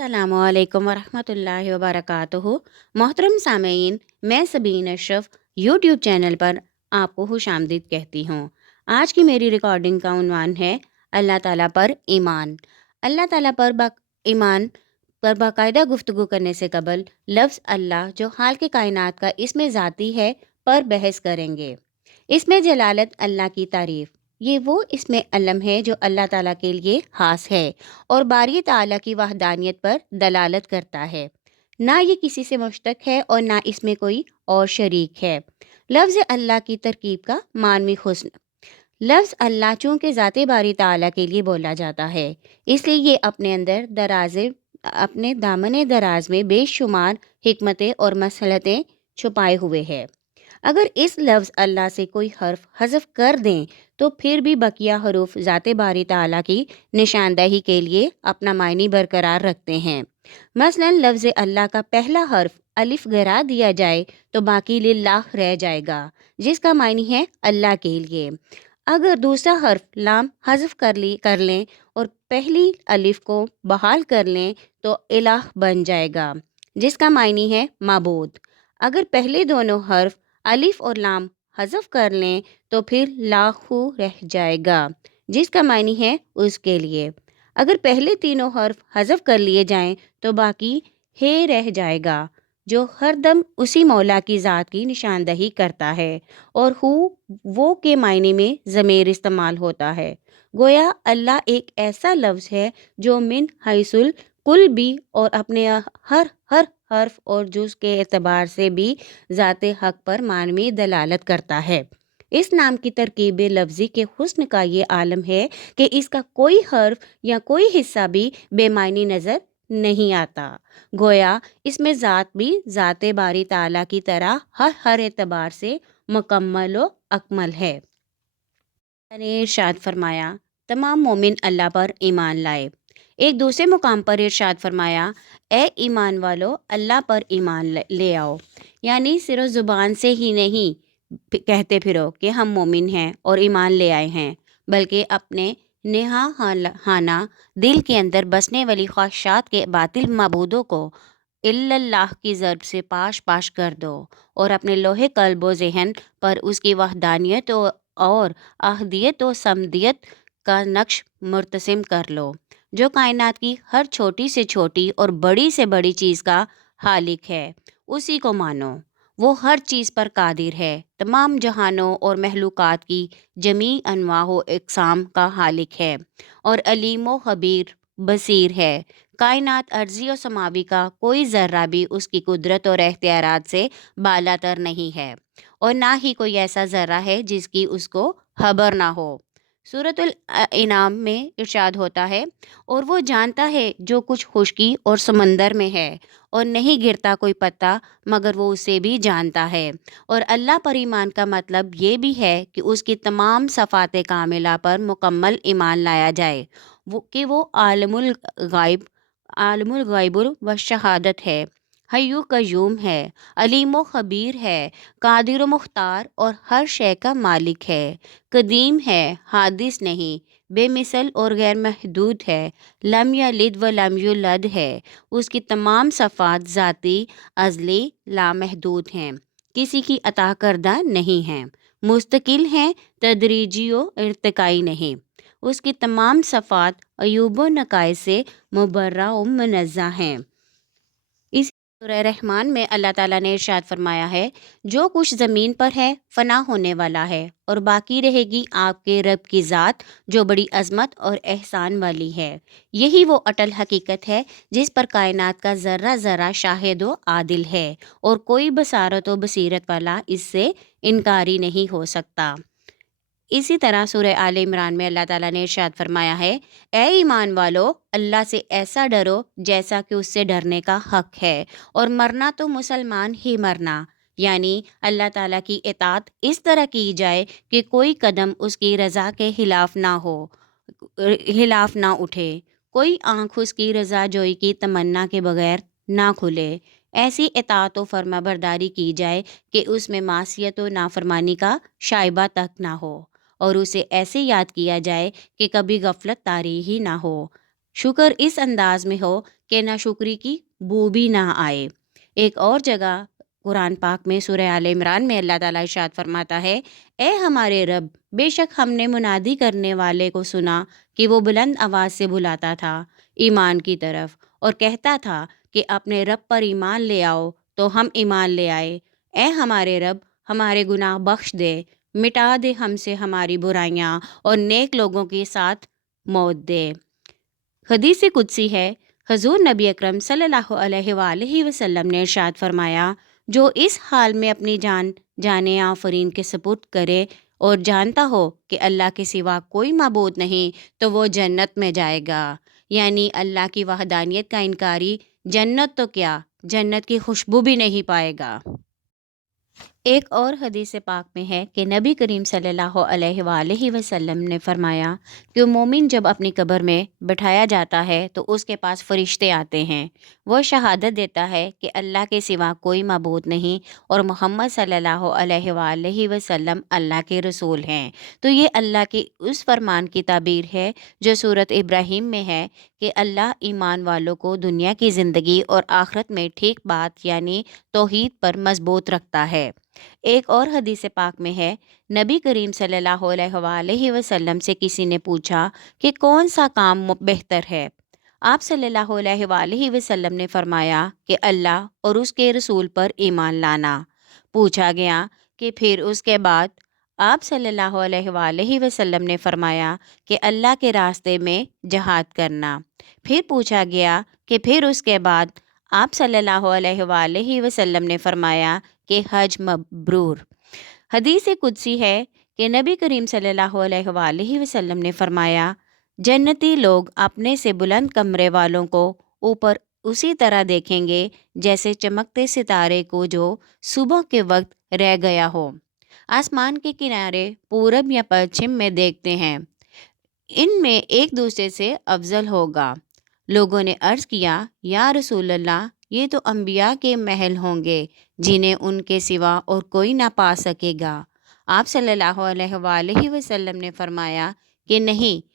अस्सलामु अलैकुम वरहमतुल्लाहि वबरकातुहू। मोहतरम सामीन, मैं सबीन अशरफ यूट्यूब चैनल पर आपको खुशामदीद कहती हूँ। आज की मेरी रिकॉर्डिंग का उन्वान है अल्लाह ताला पर ईमान। अल्लाह ताला पर ईमान पर बाकायदा गुफ्तगू करने से कबल लफ्ज़ अल्लाह जो हाल के कायनात का इसमें ज़ाती है पर बहस करेंगे। इसमें जलालत अल्लाह की तारीफ़, ये वो इसमें अलम है जो अल्लाह ताला के लिए ख़ास है और बारी ताला की वहदानियत पर दलालत करता है। ना ये किसी से मुश्तक है और ना इसमें कोई और शरीक है। लफ्ज़ अल्लाह की तरकीब का मानवी हुस्न। लफ्ज़ अल्लाह चूँकि ज़ाते बारी ताला के लिए बोला जाता है, इसलिए ये अपने दामने दराज में बेशुमार हिकमतें और मसलहतें छुपाए हुए है। अगर इस लफ्ज़ अल्लाह से कोई हर्फ हज़फ कर दें तो फिर भी बकिया हरूफ ज़ाते बारी ताला की निशानदही के लिए अपना मायने बरकरार रखते हैं। मसलन लफ्ज़ अल्लाह का पहला हर्फ अलिफ गिरा दिया जाए तो बाकी लिल्लाह रह जाएगा, जिसका मायने है अल्लाह के लिए। अगर दूसरा हर्फ लाम हज़फ कर लें और पहली अलिफ को बहाल कर लें तो इलाह बन जाएगा, जिसका मायने है माबूद। अगर पहले दोनों हर्फ अलिफ और लाम हज़फ कर लें तो फिर लाहू रह जाएगा, जिसका मायने है उसके लिए। अगर पहले तीनों हर्फ हज़फ कर लिए जाएं तो बाकी हे रह जाएगा, जो हर दम उसी मौला की ज़ात की निशानदही करता है और हु वो के मायने में ज़मीर इस्तेमाल होता है। गोया अल्लाह एक ऐसा लफ्ज़ है जो मिन हैसुल कुल भी और अपने हर हर हर्फ और जुज़ के एतबार से भी ज़ाते हक पर मानवी दलालत करता है। इस नाम की तरकीब लफ्ज़ी के हुस्न का ये आलम है कि इसका कोई हर्फ या कोई हिस्सा भी बेमायनी नज़र नहीं आता। गोया इसमें ज़ात भी ज़ाते बारी ताला की तरह हर हर एतबार से मुकम्मल व अकमल है। ने इरशाद फरमाया, तमाम मोमिन अल्लाह पर ईमान लाए। एक दूसरे मुकाम पर इरशाद फरमाया, ए ईमान वालो अल्लाह पर ईमान ले आओ। यानी सिर्फ ज़ुबान से ही नहीं कहते फिरो कि हम मोमिन हैं और ईमान ले आए हैं, बल्कि अपने नेहा हाना दिल के अंदर बसने वाली ख्वाहिशात के बातिल मबूदों को इल्लल्लाह की ज़रब से पाश पाश कर दो और अपने लोहे कल्ब व ज़हन पर उसकी वहदानियत और अहदियत व समदियत का नक्श मुर्तसिम कर लो, जो कायनात की हर छोटी से छोटी और बड़ी से बड़ी चीज़ का हालिक है। उसी को मानो, वो हर चीज़ पर कादिर है, तमाम जहानों और महलूकात की जमी अनवाह इकसाम का हालिक है और अलीम व खबीर बसीर है। कायनात अर्जी और समावी का कोई ज़र्रा भी उसकी कुदरत और एख्तियारात से बालातर नहीं है और ना ही कोई ऐसा ज़र्रा है जिसकी उसको खबर ना हो। सूरतुल इनाम में इरशाद होता है, और वो जानता है जो कुछ खुशकी और समंदर में है और नहीं गिरता कोई पत्ता मगर वो उसे भी जानता है। और अल्लाह पर ईमान का मतलब ये भी है कि उसकी तमाम सफ़ात कामिला पर मुकम्मल ईमान लाया जाए, वो आलमुल गायबुल व शहादत है, हय्यु कय्यूम है, अलीम व खबीर है, कादिर व मुख्तार और हर शय का मालिक है, कदीम है, हादिस नहीं, बेमिसल और गैर महदूद है, लम यलिद व लम युलद है। उसकी तमाम सफ़ात ज़ाती अज़ली लामहदूद हैं, किसी की अता करदा नहीं हैं, मुस्तकिल हैं, तदरीजी व इर्तिकाई नहीं। उसकी तमाम सफ़ात अयूब व नकाए से मुबर्रा व मुनज़्ज़ा हैं। इस सूरह रहमान में अल्लाह ताला ने इरशाद फरमाया है, जो कुछ ज़मीन पर है फ़ना होने वाला है और बाकी रहेगी आपके रब की ज़ात जो बड़ी अज़मत और एहसान वाली है। यही वो अटल हकीकत है जिस पर कायनात का ज़र्रा ज़र्रा शाहिद व आदिल है और कोई बसारत व बसीरत वाला इससे इनकारी नहीं हो सकता। इसी तरह सूरह आले इमरान में अल्लाह ताला ने इरशाद फरमाया है, ए ईमान वालो अल्लाह से ऐसा डरो जैसा कि उससे डरने का हक है और मरना तो मुसलमान ही मरना, यानी अल्लाह ताला की इताअत इस तरह की जाए कि कोई कदम उसकी रज़ा के हिलाफ ना उठे, कोई आँख उसकी रज़ा जोई की तमन्ना के बगैर ना खुले। ऐसी इताअत व फर्मा बरदारी की जाए कि उसमें मासियत व नाफरमानी का शाइबा तक ना हो और उसे ऐसे याद किया जाए कि कभी गफलत तारी ही ना हो। شکر اس انداز میں ہو کہ ناشکری کی بو بھی نہ آئے۔ ایک اور جگہ قرآن پاک میں سورہ آل عمران میں اللہ تعالیٰ ارشاد فرماتا ہے، اے ہمارے رب، بے شک ہم نے منادی کرنے والے کو سنا کہ وہ بلند آواز سے بلاتا تھا ایمان کی طرف اور کہتا تھا کہ اپنے رب پر ایمان لے آؤ، تو ہم ایمان لے آئے۔ اے ہمارے رب، ہمارے گناہ بخش دے، مٹا دے ہم سے ہماری برائیاں اور نیک لوگوں کے ساتھ موت دے۔ حدیث قدسی ہے، حضور نبی اکرم صلی اللہ علیہ وآلہ وسلم نے ارشاد فرمایا، جو اس حال میں اپنی جان جان آفرین کے سپرد کرے اور جانتا ہو کہ اللہ کے سوا کوئی معبود نہیں تو وہ جنت میں جائے گا۔ یعنی اللہ کی وحدانیت کا انکاری جنت تو کیا، جنت کی خوشبو بھی نہیں پائے گا۔ ایک اور حدیث پاک میں ہے کہ نبی کریم صلی اللہ علیہ وآلہ وسلم نے فرمایا کہ مومن جب اپنی قبر میں بٹھایا جاتا ہے تو اس کے پاس فرشتے آتے ہیں، وہ شہادت دیتا ہے کہ اللہ کے سوا کوئی معبود نہیں اور محمد صلی اللہ علیہ وآلہ وسلم اللہ کے رسول ہیں۔ تو یہ اللہ کے اس فرمان کی تعبیر ہے جو سورۃ ابراہیم میں ہے کہ اللہ ایمان والوں کو دنیا کی زندگی اور آخرت میں ٹھیک بات یعنی توحید پر مضبوط رکھتا ہے۔ ایک اور حدیث پاک میں ہے، نبی کریم صلی اللہ علیہ وآلہ وسلم سے کسی نے پوچھا کہ کون سا کام بہتر ہے؟ آپ صلی اللہ علیہ وآلہ وسلم نے فرمایا کہ اللہ اور اس کے رسول پر ایمان لانا۔ پوچھا گیا کہ پھر اس کے بعد؟ آپ صلی اللہ علیہ وآلہ وسلم نے فرمایا کہ اللہ کے راستے میں جہاد کرنا۔ پھر پوچھا گیا کہ پھر اس کے بعد؟ آپ صلی اللہ علیہ وآلہ وسلم نے فرمایا کہ حج مبرور۔ حدیث قدسی ہے کہ نبی کریم صلی اللہ علیہ وآلہ وسلم نے فرمایا، جنتی لوگ اپنے سے بلند کمرے والوں کو اوپر اسی طرح دیکھیں گے جیسے چمکتے ستارے کو جو صبح کے وقت رہ گیا ہو، آسمان کے کنارے پورب یا پچھم میں دیکھتے ہیں، ان میں ایک دوسرے سے افضل ہوگا۔ لوگوں نے عرض کیا، یا رسول اللہ، یہ تو انبیاء کے محل ہوں گے جنہیں ان کے سوا اور کوئی نہ پا سکے گا۔ آپ صلی اللہ علیہ وآلہ وسلم نے فرمایا کہ نہیں،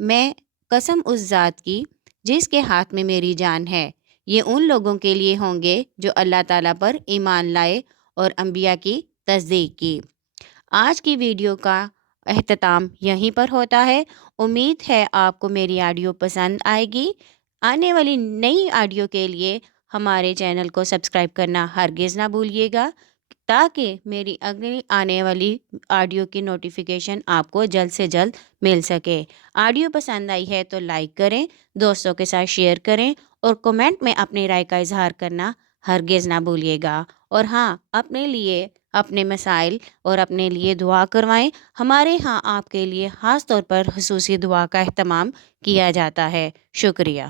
میں قسم اس ذات کی جس کے ہاتھ میں میری جان ہے، یہ ان لوگوں کے لیے ہوں گے جو اللہ تعالیٰ پر ایمان لائے اور انبیاء کی تصدیق کی۔ آج کی ویڈیو کا اختتام یہیں پر ہوتا ہے۔ امید ہے آپ کو میری آڈیو پسند آئے گی۔ آنے والی نئی آڈیو کے لیے ہمارے چینل کو سبسکرائب کرنا ہرگز نہ بھولیے گا تاکہ میری اگلی آنے والی آڈیو کی نوٹیفیکیشن آپ کو جلد سے جلد مل سکے۔ آڈیو پسند آئی ہے تو لائک کریں، دوستوں کے ساتھ شیئر کریں اور کمنٹ میں اپنی رائے کا اظہار کرنا ہرگز نہ بھولیے گا۔ اور ہاں، اپنے لیے، اپنے مسائل اور اپنے لیے دعا کروائیں۔ ہمارے ہاں آپ کے لیے خاص طور پر خصوصی دعا کا اہتمام کیا جاتا ہے۔ شکریہ۔